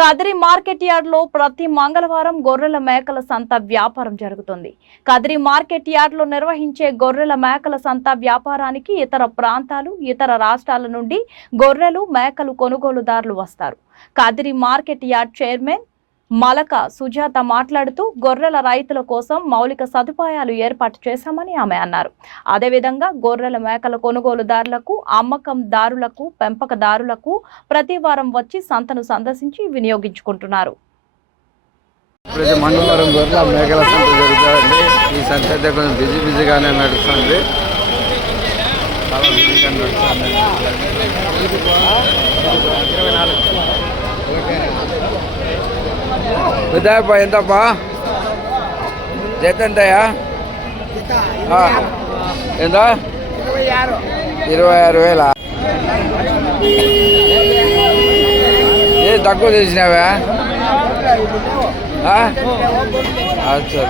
Kadiri market yard లో ప్రతి మంగళవారం గొర్రెల మేకల సంత వ్యాపారం జరుగుతుంది. కదిరి మార్కెట్ యార్డ్ లో నిర్వహించే గొర్రెల మేకల సంత వ్యాపారానికి ఇతర ప్రాంతాలు, ఇతర రాష్ట్రాల నుండి గొర్రెలు, మేకలు కొనుగోలుదారులు వస్తారు. Kadiri market yard chairman Malaka Sujatha మాట్లాడుతూ గొర్రెల రైతుల కోసం మౌలిక సదుపాయాలు ఏర్పాటు చేశామని ఆమె అన్నారు. అదేవిధంగా గొర్రెల మేకల కొనుగోలుదారులకు, అమ్మకందారులకు, పెంపకదారులకు ప్రతి వారం వచ్చి సంతను సందర్శించి వినియోగించుకుంటున్నారు. ప్రతి మంగళవారం గొర్రెల మేకల సంత జరుగుతుందండి. ఈ సంత అయితే కొంచెం బిజీగానే నడుస్తుంది. చాలా బిజీగా నడుస్తుంది. విద్యాప ఎంతప్పా జత ఎంతయా? ఎంత? 26,000. ఏ తక్కువ చేసినావా? అచ్చా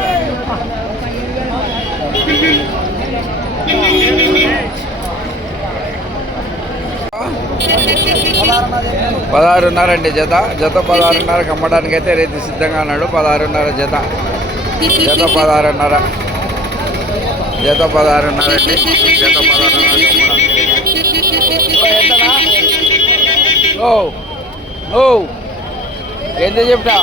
16,500 అండి జత 16,500 అమ్మడానికి అయితే రైతు సిద్ధంగా ఉన్నాడు. 16,500 జత 16,500 జత 16,500 అండి. జత 16,500 ఎంత చెప్తా?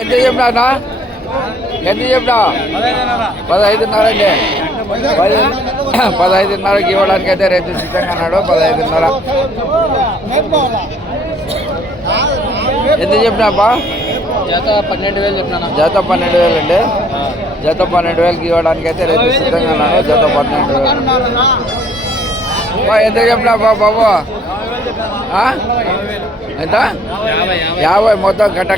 ఎంత చెప్పినా? ఎంత చెప్పినా? 15,500 అండి. 15,500కి ఇవ్వడానికి అయితే రైతు సిద్ధంగా అన్నాడు. 15,500 ఎంత చెప్పినాపా? జత 12,000 చెప్పినా. జత 12,000 అండి. జత 12,000కి ఇవ్వడానికి అయితే రైతు సిద్ధంగా అన్నాడు. జత 12,000. ఎంత చెప్పినాపా బాబు? ఎంత? 50 మొత్తం కట్ట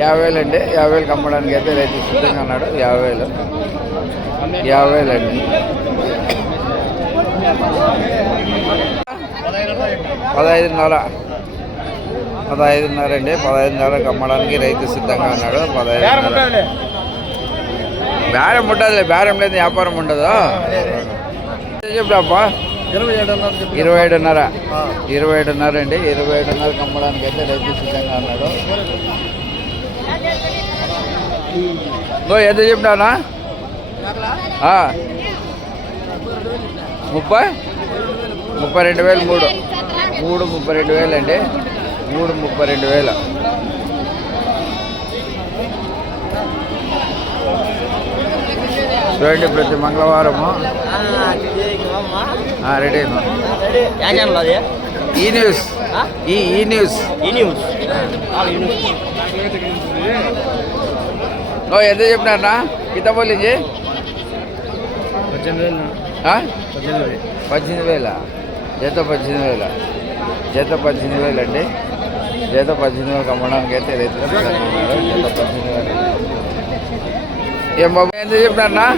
50,000 అండి. 50,000కి అమ్మడానికి అయితే రైతు సిద్ధంగా అన్నాడు. 50,000 అండి. 15,500 అండి. 15,500కి అమ్మడానికి రైతు సిద్ధంగా ఉన్నాడు. 15,500 బేరం ఉండదులే. బేరం లేదు, వ్యాపారం ఉండదు. చెప్పాపా? 27,500 అండి. 27,500కి అమ్మడానికి అయితే రైతు సిద్ధంగా ఉన్నాడు. ఎంత చెప్పినానా? 32,000 3 32,000 అండి. 32,000. చూడండి, ప్రతి మంగళవారము రెడీ ఈ న్యూస్ ఎంత చెప్పినారా? కింద పోలించి 18,000 జత 18,000 జత 18,000 అండి. జత 18,000కి అమ్మడానికి అయితే రైతు జత 18,000. ఏం బాబు ఎంత చెప్పినారా?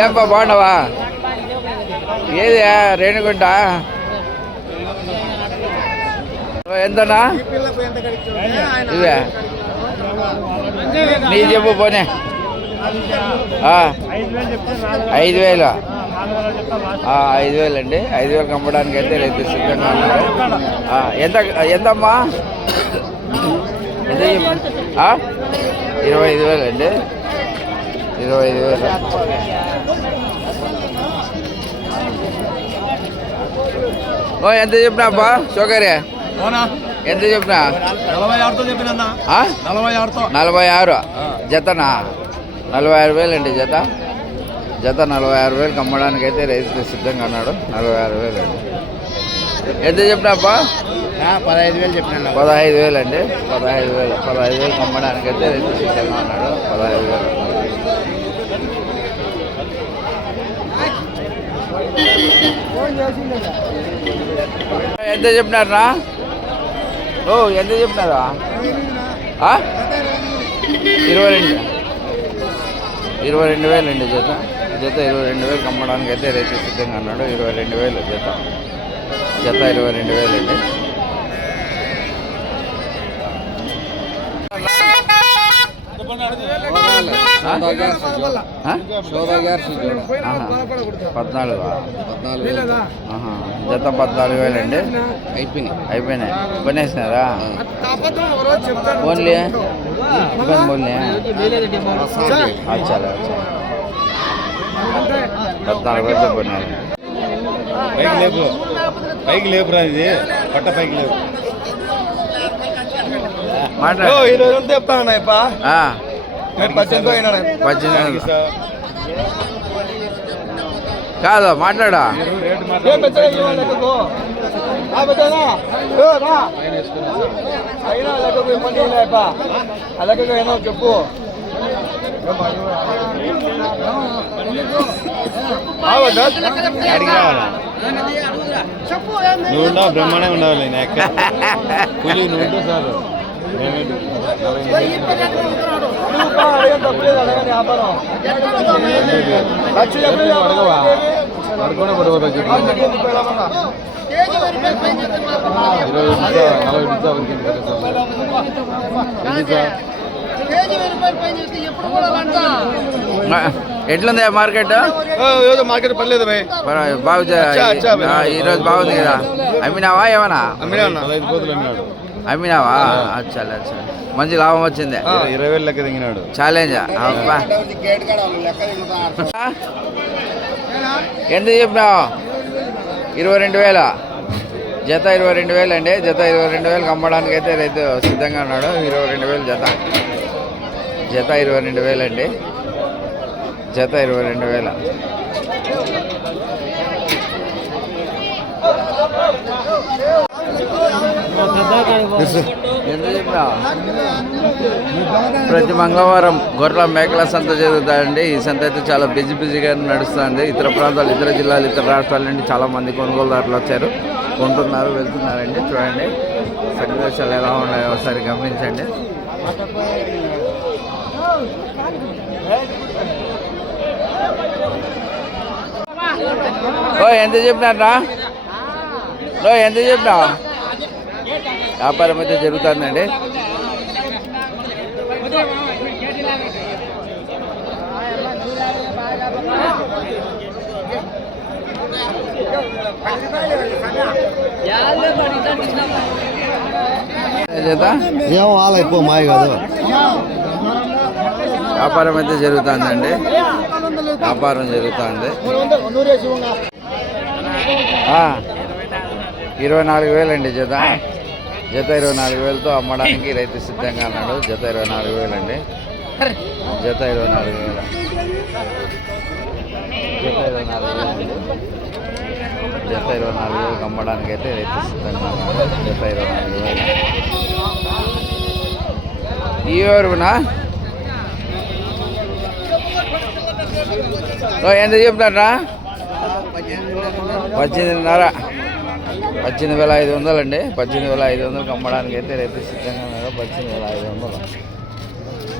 ఏం బాబు బాగున్నావా? ఏది రేణుగుంట ఎంతనా? ఇవే నీ చెప్పు పోనీ. 5,000 అండి. 5,000కి అమ్మడానికి అయితే రైతు సిద్ధంగా ఉన్నారు. ఎంతమ్మా? ఎంత 25,000 అండి. 25,000. ఎంత చెప్పినాబ్బా షోకరే? ఎంత చెప్పినా? 46 జతనా? 46,000 అండి. జత 46,000కి అమ్మడానికి అయితే రైతు సిద్ధంగా అన్నాడు. 46,000 అండి. ఎంత చెప్పినాబ్బా? 15,000 చెప్పినా. 15,000 అండి. 15,000కి అమ్మడానికి అయితే రైతు సిద్ధంగా ఉన్నాడు. 15,000. ఎంత చెప్పినారా? ఎంత చెప్పినారా? 22,000 అండి. జత 22,000కి అమ్మడానికి అయితే రైతు సిద్ధంగా అన్నాడు. 22,000 జత 22,000 అండి. జత 14,000 అండి. అయిపోయినాయి కొనేసినారా? ఓన్లీ ఓన్లీ అచ్చాలే 14,000 కొన్నారు. పైకి లేపురా ఇది పట్ట పైకి లేపు మాట్లాడు. 20 చెప్తాను 18 కాదు మాట్లాడా. చెప్పు నువ్వు బ్రహ్మాండంగా ఉండాలి కూలి నువ్వు ఉంటే సార్ ఎట్లుంది మార్కెట్? మార్కెట్ పర్లేదు ఈరోజు బాగుంది కదా. అమ్మినావా ఏమన్నా? అమ్మినావా? అచ్చా అచ్చా మంచి లాభం వచ్చింది. 20,000 లెక్క దిగినాడు. ఛాలెంజ్ ఎంత చెప్పినావు? 22,000 జత. 22,000 అండి. జత 22,000 అమ్మడానికి అయితే రైతు సిద్ధంగా ఉన్నాడు. 22,000 జత. జత 22,000 అండి. జత 22,000. ఎంత చెప్పినావు? ప్రతి మంగళవారం గొర్రెల మేకల సంత జరుగుతాయండి. ఈ సంత అయితే చాలా బిజీగా నడుస్తుంది. ఇతర ప్రాంతాలు, ఇతర జిల్లాలు, ఇతర రాష్ట్రాల నుండి చాలా మంది కొనుగోలుదారులు వచ్చారు, కొంటున్నారు, వెళ్తున్నారండి. చూడండి సన్నివేశాలు ఎలా ఉన్నాయో ఒకసారి గమనించండి. ఎంత చెప్పినారా? ఎంత చెప్పినావు? వ్యాపారం అయితే జరుగుతుందండి. ఏమో వాళ్ళ ఎక్కువ మాయ కాదు. వ్యాపారం అయితే జరుగుతుందండి. వ్యాపారం జరుగుతుంది. 24,000 అండి జత. జత 24,000తో అమ్మడానికి రైతు సిద్ధంగా ఉన్నాడు. జత 24,000 అండి. జత 24,000. జత 24,000 అండి. జత 24,000 అమ్మడానికి అయితే రైతు సిద్ధంగా ఉన్నాడు. జత 24,000. ఈ వరకునా ఎంత చెప్తారా? 18,500. 18,500 అండి. 18,500 అమ్మడానికి అయితే రైతు సిద్ధంగా ఉన్నారు. 18,500.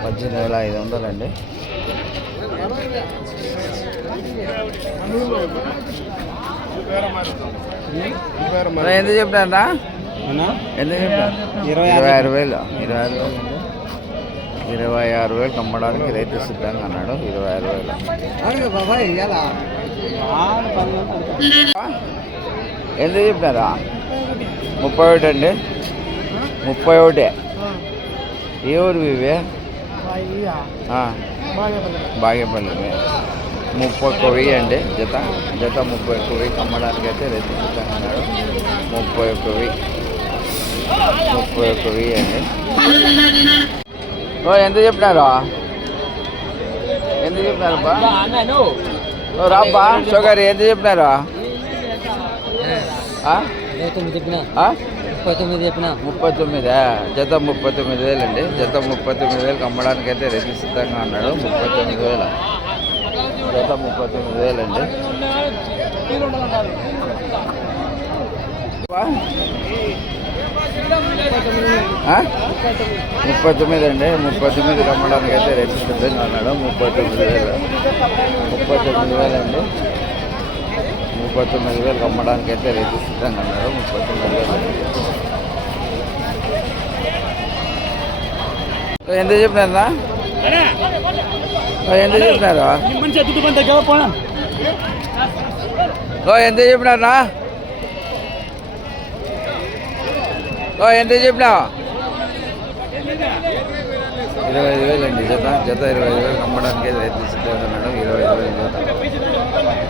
18,500 అండి. ఎంత చెప్తారా? ఎంత చెప్తారు? 26,000. 26,000 అమ్మడానికి రైతు సిద్ధంగా అన్నాడు. 26,000. ఎంత చెప్పినారా? 31 అండి. 31. ఏ ఊరు ఇవే? బాగేపల్లి. 31,000 అండి జత. జత 31,000 అమ్మడానికి అయితే రైతు సిద్ధంగా అన్నాడు. 31,000. 31,000 అండి. ఎంత చెప్పినారా? ఎంత చెప్పినారబ్బా? రాబ్బా షుగర్ ఎంత చెప్పినారా? 39 జత 39,000 అండి. జత 39,000 అమ్మడానికి అయితే రైతు సిద్ధంగా అన్నాడు. 39,000. జత 39,000 అండి. 39 అండి. 39 అమ్మడానికి అయితే రైతు సిద్ధంగా అన్నాడు. 39,000. 39,000 అండి. 39,000 అమ్మడానికి అయితే రైతు సిద్ధంగా అన్నాడు. 39,000. ఎంత చెప్పినా ఎంత చెప్పినారు ఎంత చెప్పినారా ఎంత చెప్పినావు 25,000 అండి జత 25,000 అమ్మడానికి రైతు సిద్ధంగా ఉన్నాడు 25,000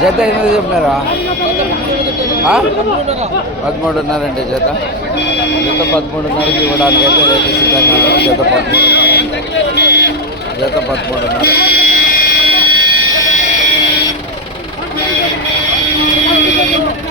జత ఎనిమిది చెప్పినారా 13.5 జత 13.5కి ఇవ్వడానికి అయితే రైతు సిద్ధంగా ఉన్నాడు జత 13.5